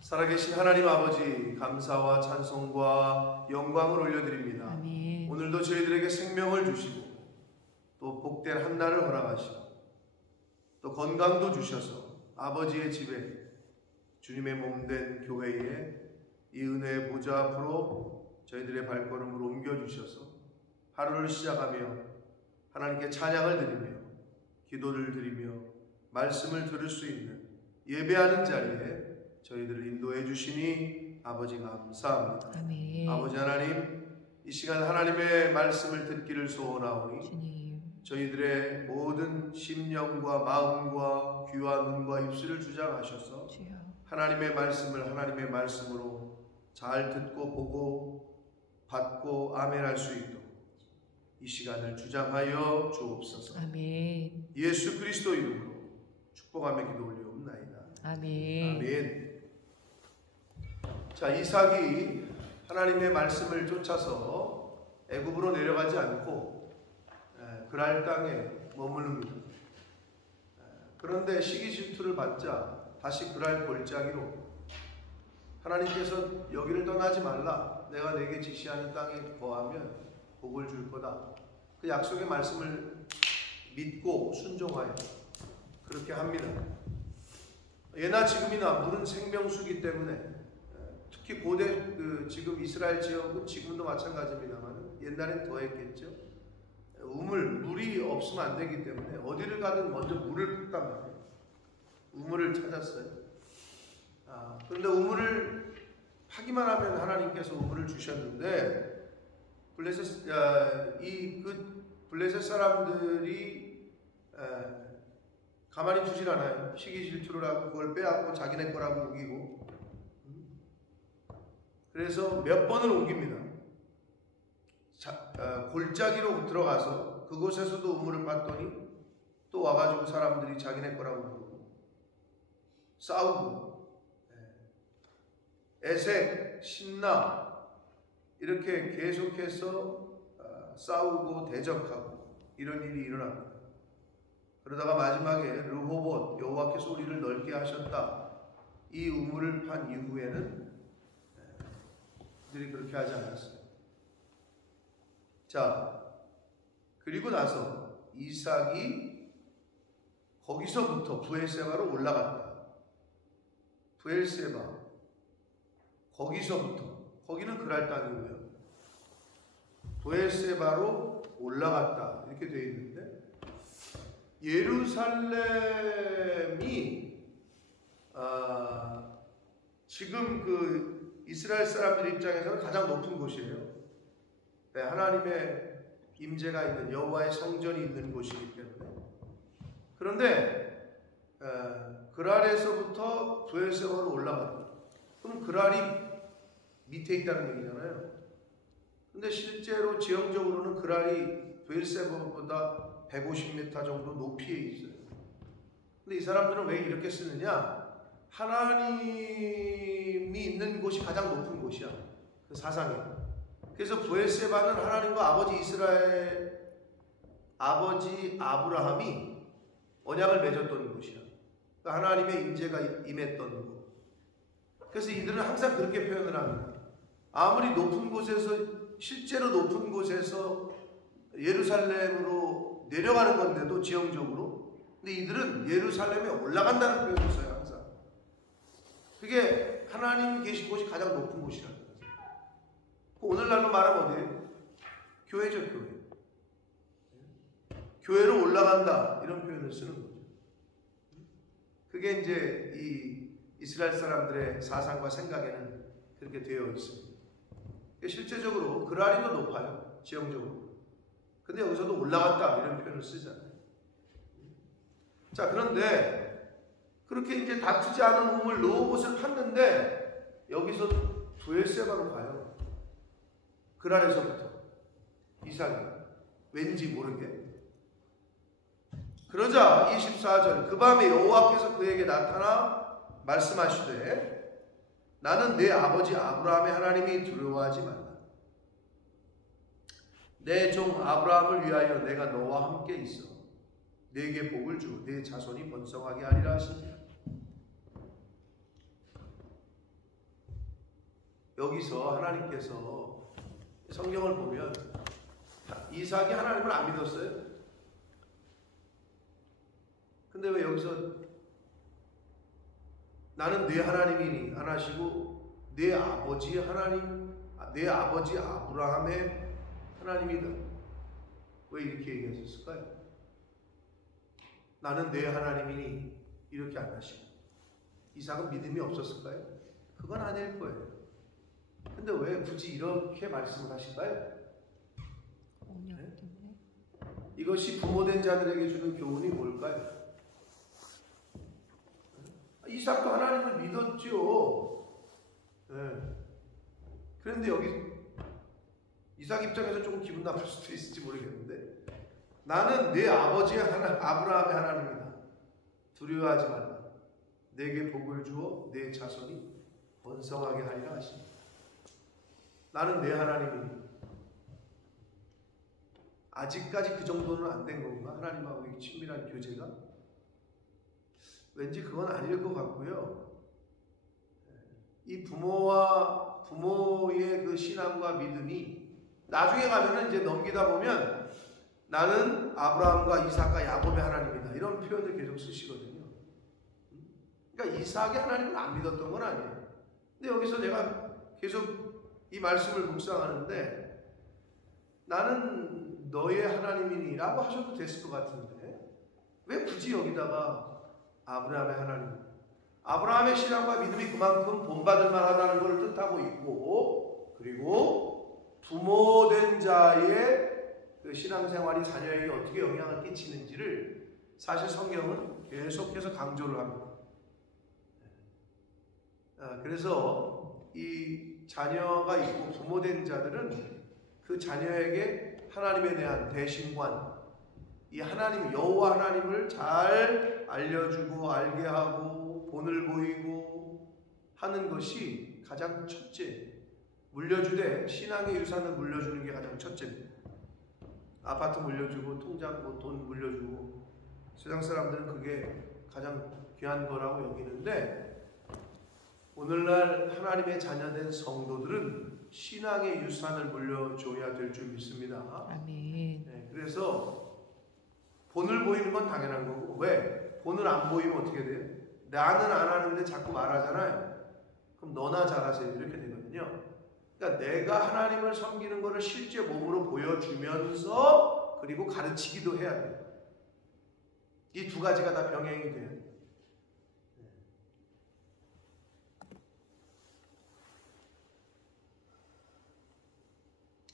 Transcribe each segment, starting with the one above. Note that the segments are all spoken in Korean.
살아계신 하나님 아버지, 감사와 찬송과 영광을 올려드립니다. 아멘. 오늘도 저희들에게 생명을 주시고 또 복된 한날을 허락하시고 또 건강도 주셔서 아버지의 집에 주님의 몸된 교회에 이 은혜의 보좌 앞으로 저희들의 발걸음을 옮겨주셔서 하루를 시작하며 하나님께 찬양을 드리며 기도를 드리며 말씀을 들을 수 있는 예배하는 자리에 저희들을 인도해 주시니 아버지 감사합니다. 아멘. 아버지 하나님, 이 시간 하나님의 말씀을 듣기를 소원하오니 주님. 저희들의 모든 심령과 마음과 귀와 눈과 입술을 주장하셔서 주여. 하나님의 말씀을 하나님의 말씀으로 잘 듣고 보고 받고 아멘할 수 있도록 이 시간을 주장하여 주옵소서. 아멘. 예수 그리스도 이름으로 축복하며 기도 올리옵나이다. 아멘. 아멘. 자, 이삭이 하나님의 말씀을 쫓아서 애굽으로 내려가지 않고 그랄 땅에 머무릅니다. 그런데 시기 질투를 받자 다시 그랄 골짜기로 하나님께서 여기를 떠나지 말라, 내가 내게 지시하는 땅에 거하면 복을 줄 거다, 그 약속의 말씀을 믿고 순종하여 그렇게 합니다. 예나 지금이나 물은 생명수기 때문에 특히 고대 지금 이스라엘 지역은 지금도 마찬가지입니다만 옛날엔 더했겠죠. 물이 없으면 안 되기 때문에 어디를 가든 먼저 물을 붓단 말이에요. 우물을 찾았어요. 그런데 우물을 파기만 하면 하나님께서 우물을 주셨는데 블레셋 사람들이 가만히 두질 않아요. 시기 질투를 하고 그걸 빼앗고 자기네 거라고 우기고, 그래서 몇 번을 옮깁니다. 골짜기로 들어가서 그곳에서도 우물을 봤더니 또 와가지고 사람들이 자기네 거라고 부르고 싸우고 에색, 신나 이렇게 계속해서 싸우고 대적하고 이런 일이 일어납니다. 그러다가 마지막에 르호봇, 여호와께서 우리를 넓게 하셨다, 이 우물을 판 이후에는 그들이 그렇게 하지 않았어요. 자, 그리고 나서 이삭이 거기서부터 브엘세바로 올라갔다. 브엘세바, 거기서부터, 거기는 그랄 땅이고요, 브엘세바로 올라갔다 이렇게 되어 있는데, 예루살렘이 지금 그 이스라엘 사람들 입장에서는 가장 높은 곳이에요. 하나님의 임재가 있는, 여호와의 성전이 있는 곳이기 때문에. 그런데 그랄에서부터 브엘세바로 올라갔다. 그럼 그랄이 밑에 있다는 얘기잖아요. 근데 실제로 지형적으로는 그랄이 브엘세바보다 150m 정도 높이에 있어요. 근데 이 사람들은 왜 이렇게 쓰느냐? 하나님이 있는 곳이 가장 높은 곳이야, 그 사상에. 그래서 브엘세바는 하나님과 아버지 아브라함이 언약을 맺었던 곳이야. 그러니까 하나님의 임재가 임했던 곳. 그래서 이들은 항상 그렇게 표현을 합니다. 아무리 높은 곳에서, 실제로 높은 곳에서 예루살렘으로 내려가는 건데도 지형적으로, 근데 이들은 예루살렘에 올라간다는 표현을 써요, 항상. 그게 하나님이 계신 곳이 가장 높은 곳이라는 거죠. 오늘날로 말하면 어디예요? 교회죠, 교회. 교회로 올라간다, 이런 표현을 쓰는 거죠. 그게 이제 이 이스라엘 사람들의 사상과 생각에는 그렇게 되어 있습니다. 실제적으로 그랄이 더 높아요, 지형적으로. 근데 여기서도 올라갔다 이런 표현을 쓰잖아요. 자, 그런데 그렇게 이제 다투지 않은 우물 르호봇을 팠는데 여기서 브엘세바로 가요. 그랄에서부터 이삭이 왠지 모르게. 그러자 24절, 그 밤에 여호와께서 그에게 나타나 말씀하시되 나는 내 아버지 아브라함의 하나님이 두려워하지 말라. 내 종 아브라함을 위하여 내가 너와 함께 있어 네게 복을 주 네 자손이 번성하게 하리라 하시니라. 여기서 하나님께서 성경을 보면 이삭이 하나님을 안 믿었어요. 근데 왜 여기서 나는 네 하나님이니 안 하시고 네 아버지 하나님, 내 아버지 아브라함의 하나님이다. 왜 이렇게 얘기하셨을까요? 나는 내 하나님이니 이렇게 안 하시고. 이삭은 믿음이 없었을까요? 그건 아닐 거예요. 근데 왜 굳이 이렇게 말씀을 하실까요? 네? 이것이 부모된 자들에게 주는 교훈이 뭘까요? 이삭도 하나님을 믿었죠. 네. 그런데 여기 이삭 입장에서 조금 기분 나쁠 수도 있을지 모르겠는데, 나는 내 아버지의 아브라함의 하나님이다. 두려워하지 말라. 내게 복을 주어 내 자손이 번성하게 하리라 하시니. 나는 내 하나님이니. 아직까지 그 정도는 안 된 건가? 하나님하고 이 친밀한 교제가? 왠지 그건 아닐 것 같고요. 이 부모의 그 신앙과 믿음이 나중에 가면은 이제 넘기다 보면 나는 아브라함과 이삭과 야곱의 하나님이다, 이런 표현을 계속 쓰시거든요. 그러니까 이삭이 하나님을 안 믿었던 건 아니에요. 근데 여기서 내가 계속 이 말씀을 묵상하는데, 나는 너의 하나님이니 라고 하셔도 됐을 것 같은데 왜 굳이 여기다가 아브라함의 하나님, 아브라함의 신앙과 믿음이 그만큼 본받을 만하다는 걸 뜻하고 있고, 그리고 부모된 자의 그 신앙생활이 자녀에게 어떻게 영향을 끼치는지를 사실 성경은 계속해서 강조를 합니다. 그래서 이 자녀가 있고 부모된 자들은 그 자녀에게 하나님에 대한 대신관, 이 하나님, 여호와 하나님을 잘 알려주고 알게 하고 본을 보이고 하는 것이 가장 첫째, 물려주되 신앙의 유산을 물려주는 게 가장 첫째입니다. 아파트 물려주고 통장 돈 물려주고 세상 사람들은 그게 가장 귀한 거라고 여기는데, 오늘날 하나님의 자녀된 성도들은 신앙의 유산을 물려줘야 될 줄 믿습니다. 아멘. 네, 그래서 본을 보이는 건 당연한 거고, 왜? 본을 안 보이면 어떻게 돼요? 나는 안 하는데 자꾸 말하잖아요. 그럼 너나 잘하세요, 이렇게 되거든요. 그러니까 내가 하나님을 섬기는 것을 실제 몸으로 보여주면서 그리고 가르치기도 해야 돼요. 이 두 가지가 다 병행이 돼야 돼요.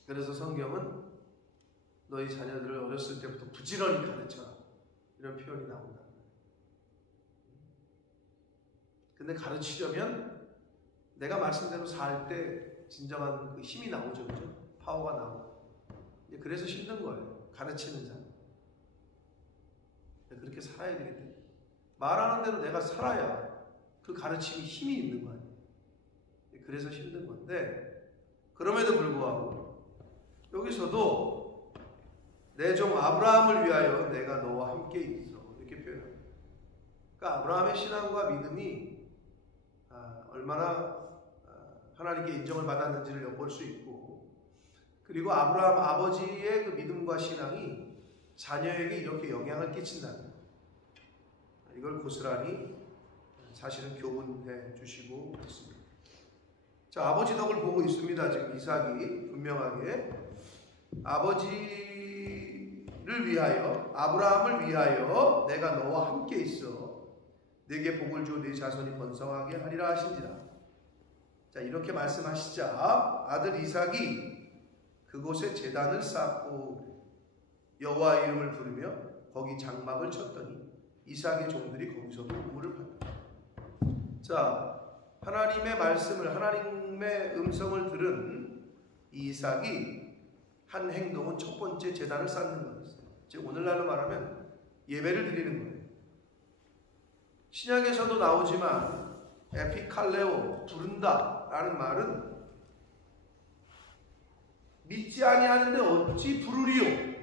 그래서 성경은 너희 자녀들을 어렸을 때부터 부지런히 가르쳐라, 이런 표현이 나온다. 근데 가르치려면 내가 말씀대로 살 때 진정한 그 힘이 나오죠, 그죠? 파워가 나오고. 그래서 힘든 거예요, 가르치는 자는. 그렇게 살아야 되겠다. 말하는 대로 내가 살아야 그 가르침이 힘이 있는 거 아니에요. 그래서 힘든 건데, 그럼에도 불구하고 여기서도 내 종 아브라함을 위하여 내가 너와 함께 있어, 이렇게 표현합니다. 그러니까 아브라함의 신앙과 믿음이 얼마나 하나님께 인정을 받았는지를 엿볼 수 있고, 그리고 아브라함 아버지의 그 믿음과 신앙이 자녀에게 이렇게 영향을 끼친다는 것, 이걸 고스란히 사실은 교훈해 주시고 있습니다. 자, 아버지 덕을 보고 있습니다. 지금 이삭이 분명하게 아버지를 위하여, 아브라함을 위하여 내가 너와 함께 있어 네게 복을 주어 네 자손이 번성하게 하리라 하신지라. 자, 이렇게 말씀하시자 아들 이삭이 그곳에 제단을 쌓고 여호와의 이름을 부르며 거기 장막을 쳤더니 이삭의 종들이 거기서 물을 받았다. 자, 하나님의 말씀을, 하나님의 음성을 들은 이삭이 한 행동은 첫 번째 제단을 쌓는 거였어요. 즉 오늘날로 말하면 예배를 드리는 거예요. 신약에서도 나오지만 에피칼레오, 부른다 라는 말은 믿지 아니하는데 어찌 부르리요,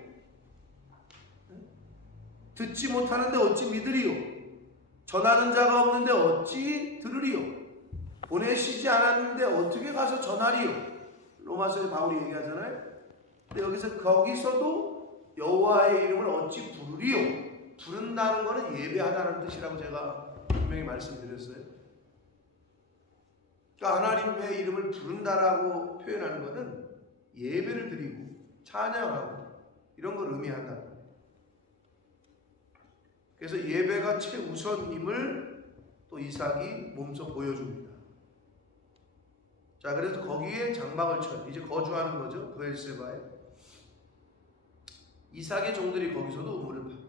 듣지 못하는데 어찌 믿으리요, 전하는 자가 없는데 어찌 들으리요, 보내시지 않았는데 어떻게 가서 전하리요? 로마서에 바울이 얘기하잖아요. 근데 거기서도 여호와의 이름을 어찌 부르리요? 부른다는 것은 예배하다는 뜻이라고 제가 분명히 말씀드렸어요. 그러니까 하나님의 이름을 부른다라고 표현하는 것은 예배를 드리고 찬양하고 이런 걸 의미한다. 그래서 예배가 최우선임을 또 이삭이 몸소 보여줍니다. 자, 그래서 거기에 장막을 쳐요. 이제 거주하는 거죠. 브엘세바에. 이삭의 종들이 거기서도 우물을 판다.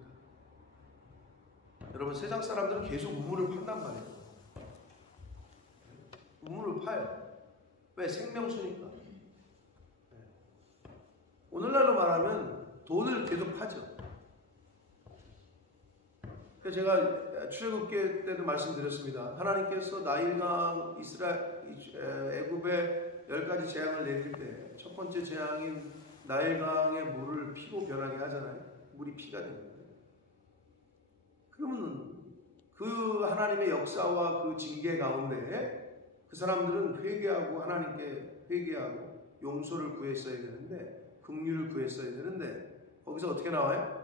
여러분, 세상 사람들은 계속 우물을 판단 말이에요. 우물을 파요. 왜? 생명수니까. 오늘날로 말하면 돈을 계속 파죠. 그래서 제가 출애굽기 때도 말씀드렸습니다. 하나님께서 나일강 애굽에 10가지 재앙을 내릴 때 첫 번째 재앙인 나일강의 물을 피로 변하게 하잖아요. 물이 피가 됩니다. 그러면 그 하나님의 역사와 그 징계 가운데 그 사람들은 회개하고 하나님께 회개하고 용서를 구했어야 되는데, 긍휼을 구했어야 되는데, 거기서 어떻게 나와요?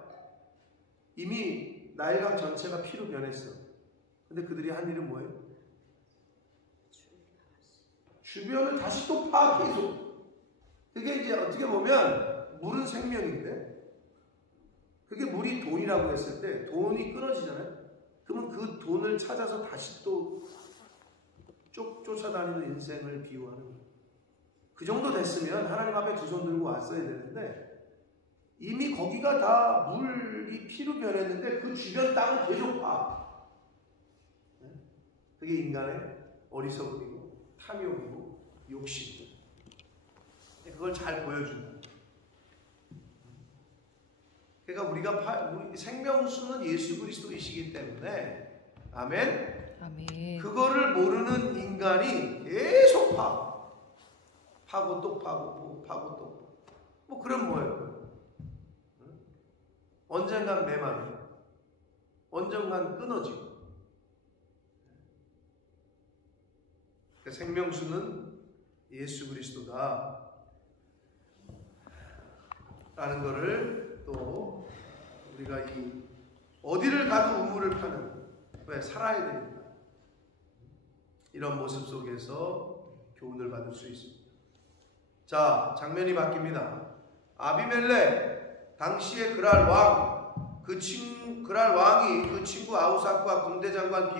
이미 나일강 전체가 피로 변했어. 근데 그들이 한 일은 뭐예요? 주변을 다시 또 파, 계속. 그게 이제 어떻게 보면 물은 생명인데, 그게 물이 돈이라고 했을 때 돈이 끊어지잖아요. 그러면 그 돈을 찾아서 다시 또 쫓아다니는 인생을 비유하는 거예요. 그 정도 됐으면 하나님 앞에 두 손 들고 왔어야 되는데, 이미 거기가 다 물이 피로 변했는데 그 주변 땅을 계속 파. 그게 인간의 어리석음이고 탐욕이고 욕심이고, 그걸 잘 보여준다. 그러니까 우리 생명수는 예수 그리스도이시기 때문에, 아멘. 아멘. 그거를 모르는 인간이 계속 파고 또 파고 또 파고. 뭐 그럼 뭐예요? 언젠간 메마르, 언젠간 끊어지고. 그러니까 생명수는 예수 그리스도다 라는 것을 또 우리가 이 어디를 가도 우물을 파는, 왜? 살아야 되니까. 이런 모습 속에서 교훈을 받을 수 있습니다. 자, 장면이 바뀝니다. 아비멜렉, 당시의 그랄 왕이 그 친구 아우삭과 군대 장관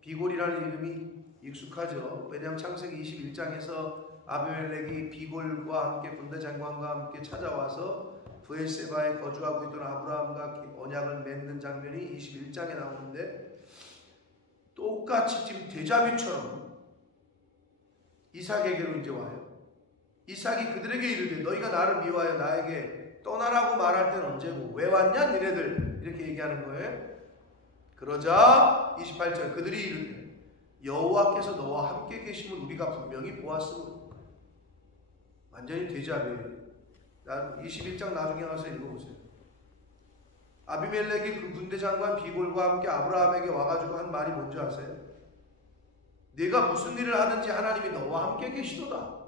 비골이라는 이름이 익숙하죠. 왜냐하면 창세기 21장에서 아비멜렉이 비골과 함께 군대 장관과 함께 찾아와서 브엘세바에 거주하고 있던 아브라함과 언약을 맺는 장면이 21장에 나오는데, 똑같이 지금 데자뷰처럼 이삭에게로 이제 와요. 이삭이 그들에게 이르되 너희가 나를 미워하여 나에게 떠나라고 말할 때는 언제고 왜 왔냐 니네들, 이렇게 얘기하는 거예요. 그러자 28절 그들이 이르되 여호와께서 너와 함께 계심을 우리가 분명히 보았으므로. 완전히 데자뷰예요. 21장 나중에 가서 읽어보세요. 아비멜렉이 그 군대 장관 비골과 함께 아브라함에게 와가지고 한 말이 뭔지 아세요? 네가 무슨 일을 하든지 하나님이 너와 함께 계시도다.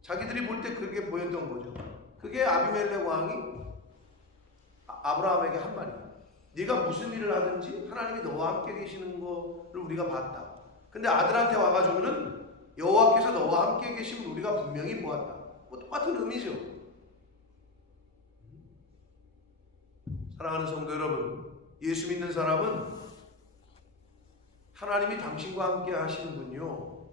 자기들이 볼 때 그렇게 보였던 거죠. 그게 아비멜렉 왕이 아브라함에게 한 말이에요. 네가 무슨 일을 하든지 하나님이 너와 함께 계시는 거를 우리가 봤다. 근데 아들한테 와가지고는 여호와께서 너와 함께 계심을 우리가 분명히 보았다. 뭐 똑같은 의미죠. 사랑하는 성도 여러분, 예수 믿는 사람은 하나님이 당신과 함께 하시는군요.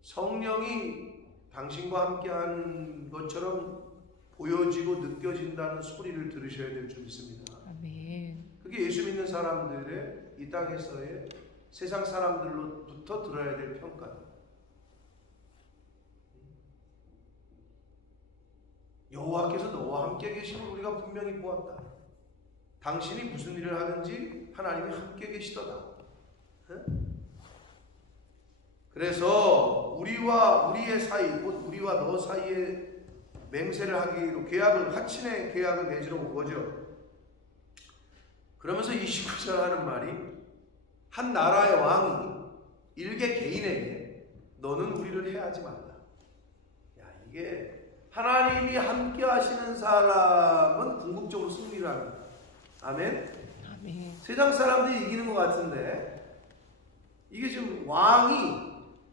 성령이 당신과 함께 한 것처럼 보여지고 느껴진다는 소리를 들으셔야 될 줄 믿습니다. 아멘. 그게 예수 믿는 사람들의 이 땅에서의 세상 사람들로부터 들어야 될 평가입니다. 여호와께서 너와 함께 계심을 우리가 분명히 보았다. 당신이 무슨 일을 하든지 하나님이 함께 계시도다. 그래서 우리의 사이, 곧 우리와 너 사이에 맹세를 하기로 하친의 계약을 맺으러 온 거죠. 그러면서 29절 하는 말이, 한 나라의 왕이 일개 개인에게 너는 우리를 해하지 말라. 야, 이게 하나님이 함께 하시는 사람은 궁극적으로 승리를 합니다. 아멘. 아멘. 세상 사람들이 이기는 것 같은데 이게 지금 왕이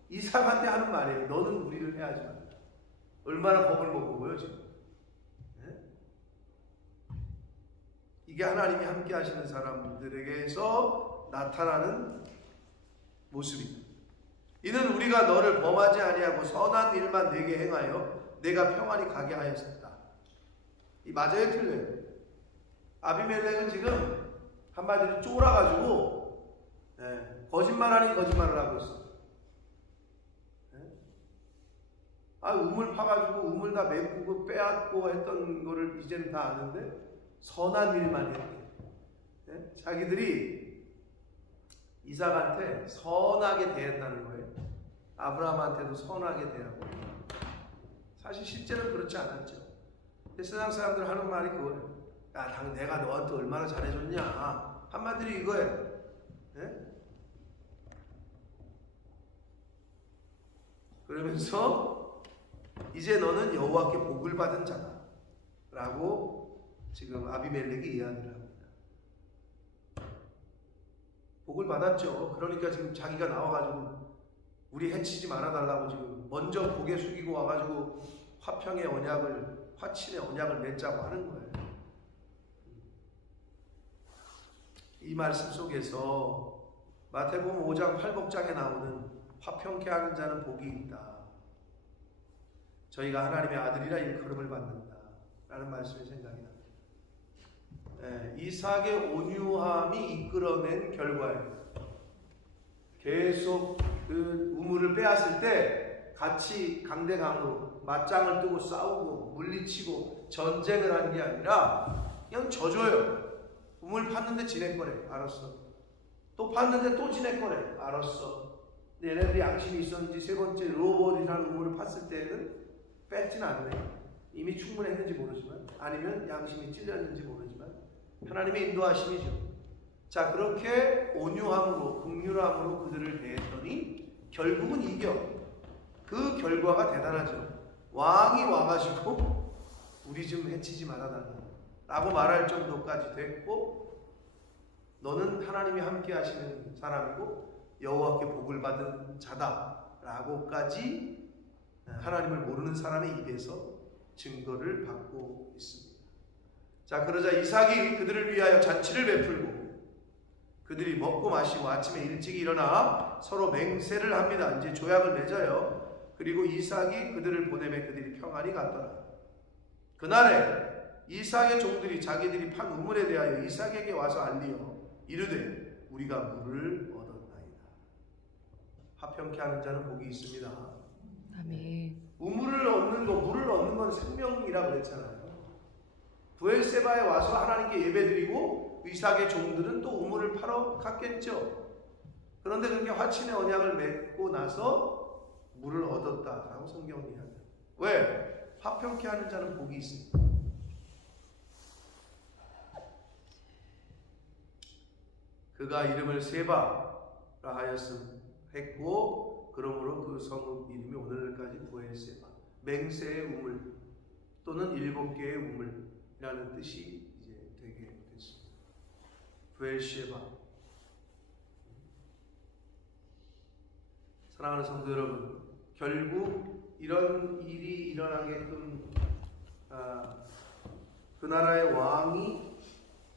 이삭한테 하는 말이에요. 너는 우리를 해하지 말라. 얼마나 겁을 먹고요 지금. 네? 이게 하나님이 함께 하시는 사람들에게서 나타나는 모습입니다. 이는 우리가 너를 범하지 아니하고 선한 일만 내게 행하여 내가 평안히 가게 하였었다. 이 맞아요, 틀려요? 아비멜렉은 지금 한마디로 쫄아가지고 거짓말 아닌 거짓말을 하고 있어. 우물 파가지고 우물 다 메꾸고 빼앗고 했던 거를 이제는 다 아는데 선한 일만 했대. 자기들이 이삭한테 선하게 대했다는 거예요. 아브라함한테도 선하게 대하고. 사실 실제는 그렇지 않았죠. 세상 사람들 하는 말이 그거예요. 야, 내가 너한테 얼마나 잘해줬냐. 한마디로 이거예요. 그러면서 이제 너는 여호와께 복을 받은 자다 라고 지금 아비멜렉이 이야기를 합니다. 복을 받았죠. 그러니까 지금 자기가 나와가지고 우리 해치지 말아달라고 지금 먼저 고개 숙이고 와가지고 화친의 언약을 맺자고 하는 거예요. 이 말씀 속에서 마태복음 5장 8복장에 나오는 화평케 하는 자는 복이 있다. 저희가 하나님의 아들이라 일컬음을 받는다 라는 말씀이 생각이 납니다. 이삭의 온유함이 이끌어낸 결과예요. 계속 그 우물을 빼앗을 때 같이 강대강으로 맞짱을 뜨고 싸우고 물리치고 전쟁을 한 게 아니라 그냥 져줘요. 우물 팠는데 지낼 거래. 알았어. 또 팠는데 또 지낼 거래. 알았어. 근데 얘네들이 양심이 있었는지 세 번째 로봇이라는 우물을 팠을 때는 뺐진 않네. 이미 충분했는지 모르지만 아니면 양심이 찔렸는지 모르지만 하나님의 인도하심이죠. 자, 그렇게 온유함으로 긍휼함으로 그들을 대했더니 결국은 이겨. 그 결과가 대단하죠. 왕이 와가지고 우리 좀 해치지 말아달라 라고 말할 정도까지 됐고, 너는 하나님이 함께 하시는 사람이고 여호와께 복을 받은 자다 라고까지 하나님을 모르는 사람의 입에서 증거를 받고 있습니다. 자, 그러자 이삭이 그들을 위하여 잔치를 베풀고 그들이 먹고 마시고 아침에 일찍 일어나 서로 맹세를 합니다. 이제 조약을 맺어요. 그리고 이삭이 그들을 보내매 그들이 평안히 갔더라. 그날에 이삭의 종들이 자기들이 판 우물에 대하여 이삭에게 와서 알리어 이르되 우리가 물을 얻었나이다. 화평케 하는 자는 복이 있습니다. 아멘. 우물을 얻는 거, 물을 얻는 건 생명이라고 그랬잖아요. 브엘세바에 와서 하나님께 예배드리고 이삭의 종들은 또 우물을 파러 갔겠죠. 그런데 그렇게 화친의 언약을 맺고 나서 물을 얻었다라고 성경은 이야기합니다. 왜? 화평케 하는 자는 복이 있습니다. 그가 이름을 세바라 하였음했고 그러므로 그 성 이름이 오늘날까지 브엘세바, 맹세의 우물 또는 7개의 우물이라는 뜻이 이제 되게 됐습니다. 브엘세바. 사랑하는 성도 여러분, 결국 이런 일이 일어나게끔 그 나라의 왕이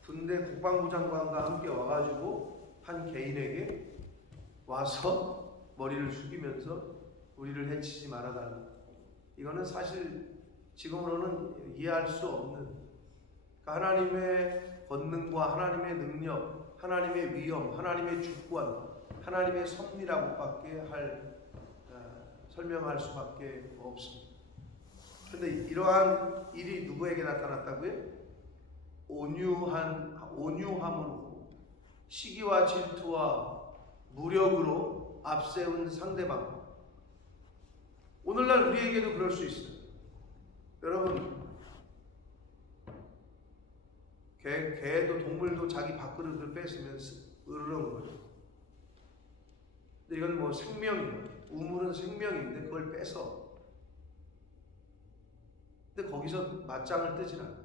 군대 국방부 장관과 함께 와가지고 한 개인에게 와서 머리를 숙이면서 우리를 해치지 말아달라. 이거는 사실 지금으로는 이해할 수 없는, 그러니까 하나님의 권능과 하나님의 능력, 하나님의 위엄, 하나님의 주권, 하나님의 섭리라고밖에 설명할 수밖에 없습니다. 그런데 이러한 일이 누구에게 나타났다고요? 온유함으로 시기와 질투와 무력으로 앞세운 상대방. 오늘날 우리에게도 그럴 수 있어요. 여러분, 개도 동물도 자기 밥그릇을 뺏으면 으르렁거려요. 근데 이건 뭐 생명이에요. 우물은 생명인데 그걸 빼서. 근데 거기서 맞짱을 뜨질 않아요.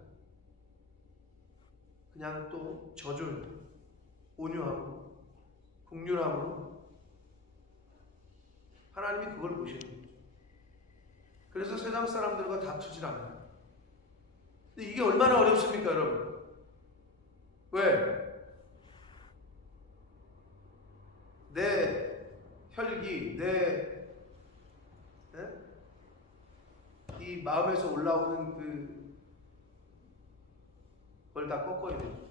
그냥 또 져줘요. 온유함으로, 긍휼함으로 하나님이 그걸 보시는 거죠. 그래서 세상 사람들과 다투질 않아요. 근데 이게 얼마나 어렵습니까, 여러분? 왜? 내 혈기, 이 마음에서 올라오는 그걸 다 꺾어야 돼요.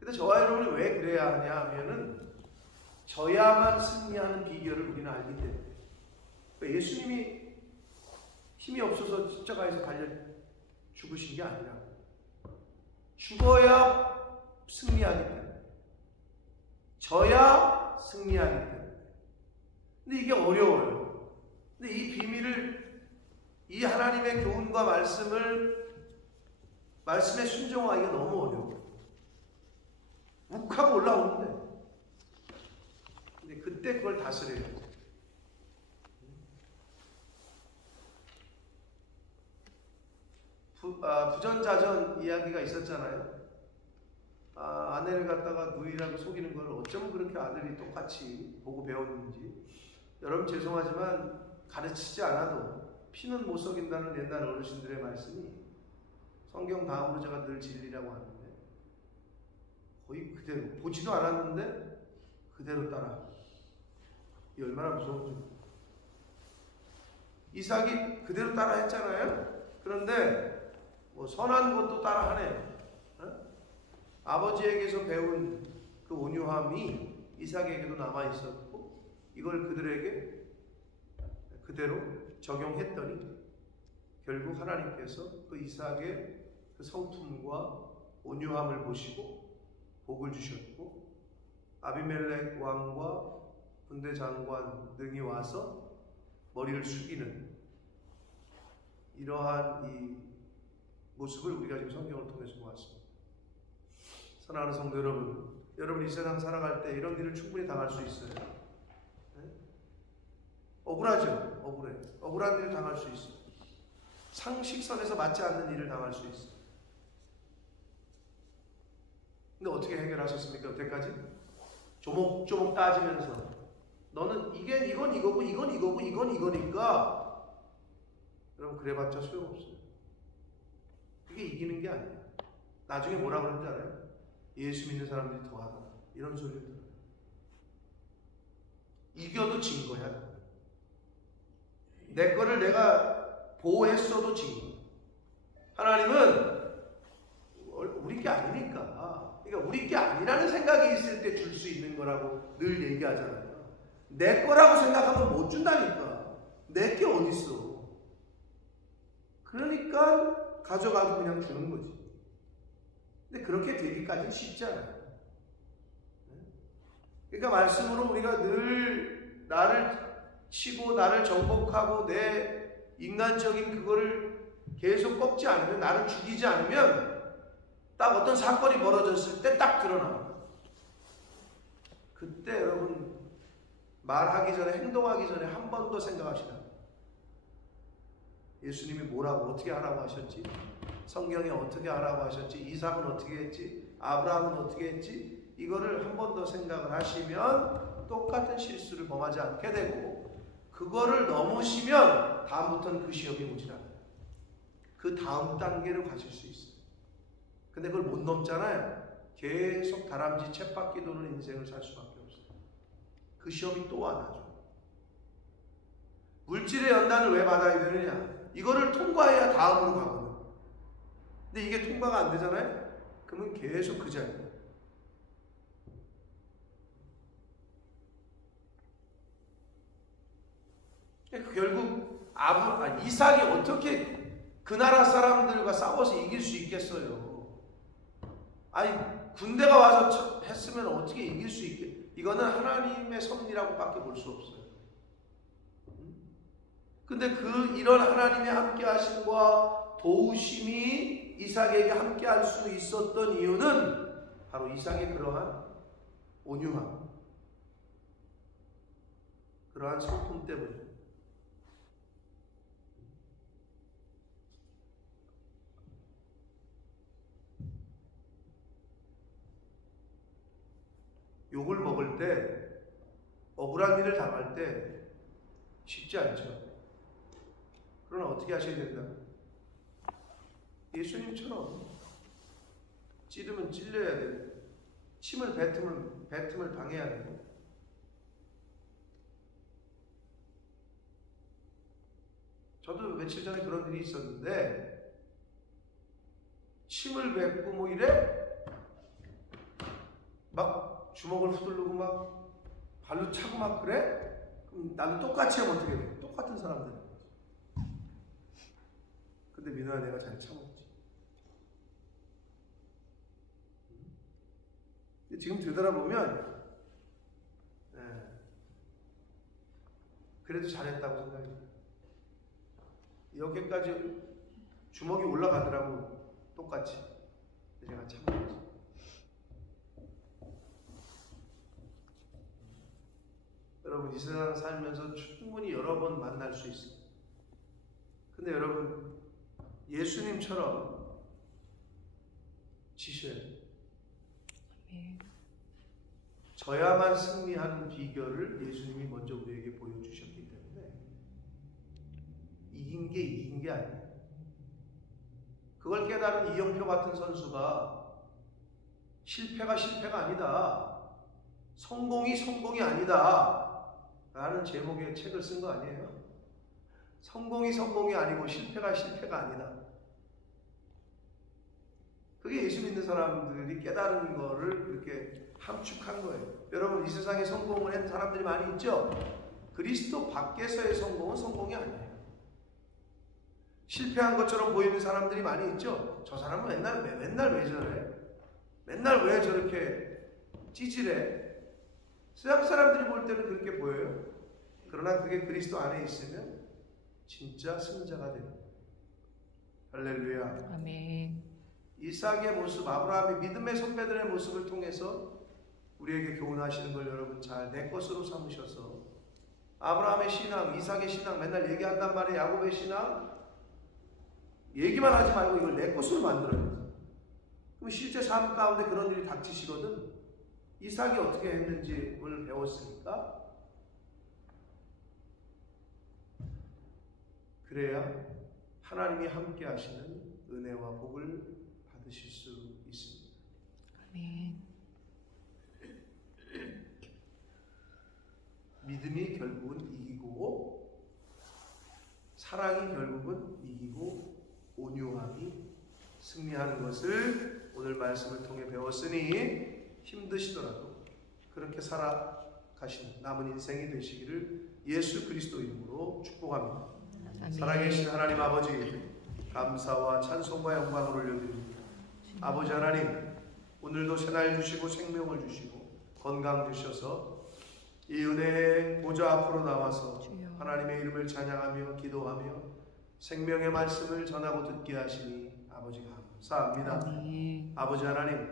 근데 저와 여러분이 왜 그래야 하냐 하면은 져야만 승리하는 비결을 우리는 알기 때문에. 예수님이 힘이 없어서 십자가에서 달려 죽으신 게 아니라 죽어야 승리하기 때문에, 져야 승리하기 때문에. 근데 이게 어려워요. 근데 이 비밀을, 이 하나님의 교훈과 말씀에 순종하기가 너무 어려워요. 욱하고 올라오는데, 근데 그때 그걸 다스려야 돼요. 부전자전 이야기가 있었잖아요. 아내를 갖다가 누이라고 속이는 걸 어쩌면 그렇게 아들이 똑같이 보고 배웠는지. 여러분 죄송하지만 가르치지 않아도 피는 못 속인다는 옛날 어르신들의 말씀이 성경 다음으로 제가 늘 진리라고 하는데, 거의 그대로, 보지도 않았는데 그대로 따라. 이 얼마나 무서운지. 이삭이 그대로 따라 했잖아요. 그런데 뭐 선한 것도 따라 하네요. 아버지에게서 배운 그 온유함이 이삭에게도 남아 있었고, 이걸 그들에게 그대로 적용했더니 결국 하나님께서 그 이삭의 그 성품과 온유함을 보시고 복을 주셨고, 아비멜렉 왕과 군대 장관 등이 와서 머리를 숙이는 이러한 이 모습을 우리가 지금 성경을 통해서 보았습니다. 사랑하는 성도 여러분, 여러분 이 세상 살아갈 때 이런 일을 충분히 당할 수 있어요. 네? 억울하죠? 억울해. 억울한 일을 당할 수 있어요. 상식선에서 맞지 않는 일을 당할 수 있어요. 근데 어떻게 해결하셨습니까? 여태까지? 조목조목 따지면서 너는 이건 이거고 이건 이거고 이건 이거니까, 여러분 그래봤자 소용없어요. 그게 이기는 게 아니에요. 나중에 뭐라 그러는지 알아요? 예수 믿는 사람들이 더하다, 이런 소리를 들어요. 이겨도 진 거야. 내 거를 내가 보호했어도 진 거야. 하나님은 우리 게 아니니까, 그러니까 우리 게 아니라는 생각이 있을 때 줄 수 있는 거라고 늘 얘기하잖아요. 내 거라고 생각하면 못 준다니까. 내 게 어딨어. 그러니까 가져가도 그냥 주는 거지. 근데 그렇게 되기까지는 쉽지 않아요. 그러니까 말씀으로 우리가 늘 나를 치고 나를 정복하고 내 인간적인 그거를 계속 꺾지 않으면, 나를 죽이지 않으면 딱 어떤 사건이 벌어졌을 때 딱 드러나요. 그때 여러분 말하기 전에, 행동하기 전에 한 번 더 생각하시라. 예수님이 뭐라고 어떻게 하라고 하셨지? 성경에 어떻게 하라고 하셨지? 이삭은 어떻게 했지? 아브라함은 어떻게 했지? 이거를 한 번 더 생각을 하시면 똑같은 실수를 범하지 않게 되고, 그거를 넘으시면 다음부터는 그 시험이 오질 않아요. 그 다음 단계를 가실 수 있어요. 근데 그걸 못 넘잖아요. 계속 다람쥐 쳇바퀴 도는 인생을 살 수밖에 없어요. 그 시험이 또 와나죠. 물질의 연단을 왜 받아야 되느냐? 이거를 통과해야 다음으로 가거든. 근데 이게 통과가 안 되잖아요? 그러면 계속 그 자리예요. 결국 이삭이 어떻게 그 나라 사람들과 싸워서 이길 수 있겠어요? 아니 군대가 와서 했으면 어떻게 이길 수 있겠어요? 이거는 하나님의 섭리라고밖에 볼 수 없어요. 근데 이런 하나님의 함께 하심과 도우심이 이삭에게 함께 할 수 있었던 이유는 바로 이삭의 그러한 온유함, 그러한 성품 때문에 욕을 먹을 때, 억울한 일을 당할 때 쉽지 않죠. 그러나 어떻게 하셔야 된다? 예수님처럼 찌르면 찔려야 되고, 침을 뱉으면 당해야 되고, 저도 며칠 전에 그런 일이 있었는데, 침을 뱉고 뭐 이래? 막 주먹을 휘두르고 막 발로 차고 막 그래? 그럼 나도 똑같이 하면 어떻게 돼? 똑같은 사람들. 근데 민호야, 내가 잘 참았지. 지금 되돌아보면 그래도 잘했다고 생각해요. 여기까지 주먹이 올라가더라고, 똑같이. 제가 참았지. 여러분, 이 세상 살면서 충분히 여러 번 만날 수 있어요. 근데 여러분, 예수님처럼 지셔야 돼요. 아멘. 져야만 승리하는 비결을 예수님이 먼저 우리에게 보여주셨기 때문에 이긴 게 아니에요. 그걸 깨달은 이영표 같은 선수가 실패가 아니다, 성공이 아니다 라는 제목의 책을 쓴 거 아니에요. 성공이 아니고 실패가 아니다. 그게 예수 믿는 사람들이 깨달은 거를 그렇게 함축한 거예요. 여러분, 이 세상에 성공을 한 사람들이 많이 있죠? 그리스도 밖에서의 성공은 성공이 아니에요. 실패한 것처럼 보이는 사람들이 많이 있죠? 저 사람은 맨날 왜 저래? 맨날 왜 저렇게 찌질해? 세상 사람들이 볼 때는 그렇게 보여요. 그러나 그게 그리스도 안에 있으면 진짜 승자가 됩니다. 할렐루야. 아멘. 이삭의 모습, 아브라함의 믿음의 선배들의 모습을 통해서 우리에게 교훈하시는 걸 여러분 잘 내 것으로 삼으셔서, 아브라함의 신앙, 이삭의 신앙 맨날 얘기한단 말이에요. 야곱의 신앙 얘기만 하지 말고 이걸 내 것으로 만들어야 돼요. 그럼 실제 삶 가운데 그런 일이 닥치시거든. 이삭이 어떻게 했는지 오늘 배웠으니까, 그래야 하나님이 함께 하시는 은혜와 복을 받으실 수 있습니다. 아멘. 믿음이 결국은 이기고, 사랑이 결국은 이기고, 온유함이 승리하는 것을 오늘 말씀을 통해 배웠으니, 힘드시더라도 그렇게 살아가시는 남은 인생이 되시기를 예수 그리스도 이름으로 축복합니다. 아멘. 살아계신 하나님 아버지, 감사와 찬송과 영광을 올려드립니다. 아버지 하나님, 오늘도 새날 주시고 생명을 주시고 건강 주셔서 이 은혜의 보좌 앞으로 나와서 주여. 하나님의 이름을 찬양하며 기도하며 생명의 말씀을 전하고 듣게 하시니 아버지 감사합니다. 아멘. 아버지 하나님,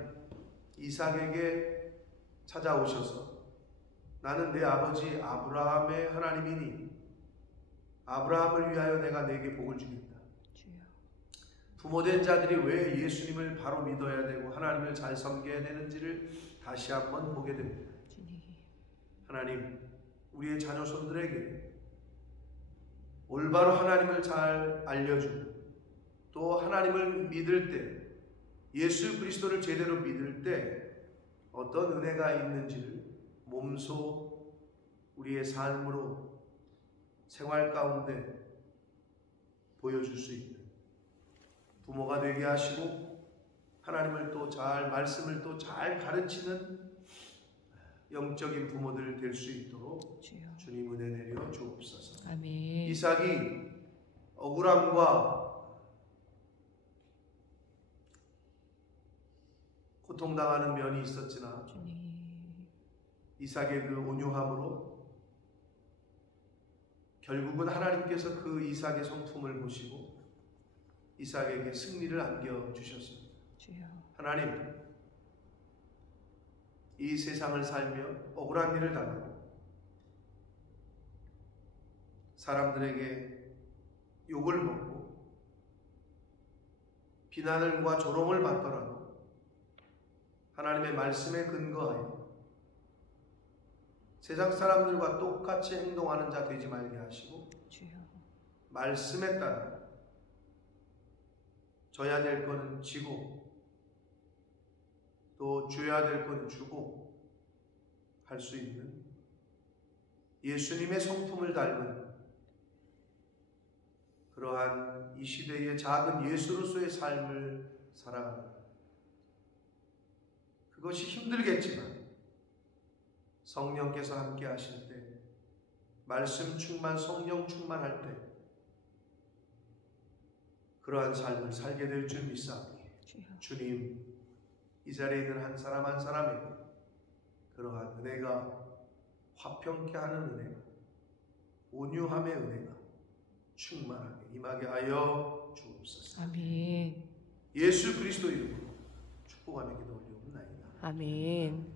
이삭에게 찾아오셔서 나는 내 아버지 아브라함의 하나님이니 아브라함을 위하여 내가 내게 복을 주겠다. 주여. 부모된 자들이 왜 예수님을 바로 믿어야 되고 하나님을 잘 섬겨야 되는지를 다시 한번 보게 됩니다. 주님. 하나님, 우리의 자녀손들에게 올바로 하나님을 잘 알려주고, 또 하나님을 믿을 때, 예수 그리스도를 제대로 믿을 때 어떤 은혜가 있는지를 몸소 우리의 삶으로 생활 가운데 보여줄 수 있는 부모가 되게 하시고, 하나님을 또 잘, 말씀을 또 잘 가르치는 영적인 부모들 될 수 있도록 주여. 주님 은혜 내려 주옵소서. 아멘. 이삭이 억울함과 고통당하는 면이 있었으나 주님. 이삭의 그 온유함으로 결국은 하나님께서 그 이삭의 성품을 보시고 이삭에게 승리를 안겨주셨습니다. 주여. 하나님, 이 세상을 살며 억울한 일을 당하고 사람들에게 욕을 먹고 비난과 조롱을 받더라도 하나님의 말씀에 근거하여 세상 사람들과 똑같이 행동하는 자 되지 말게 하시고 주여. 말씀에 따라 져야 될 거는 지고 또 줘야 될 건 주고 할 수 있는 예수님의 성품을 닮은 그러한 이 시대의 작은 예수로서의 삶을 살아가는 그것이 힘들겠지만 성령께서 함께 하실 때 말씀 충만, 성령 충만할 때 그러한 삶을 살게 될 줄 믿사오니 주님 이 자리에 있는 한 사람 한 사람에게 그러한 은혜가 화평케 하는 은혜가 온유함의 은혜가 충만하게 임하게 하여 주옵소서. 아멘. 예수 그리스도 이름으로 축복하며 기도 올리옵나이다. 아멘.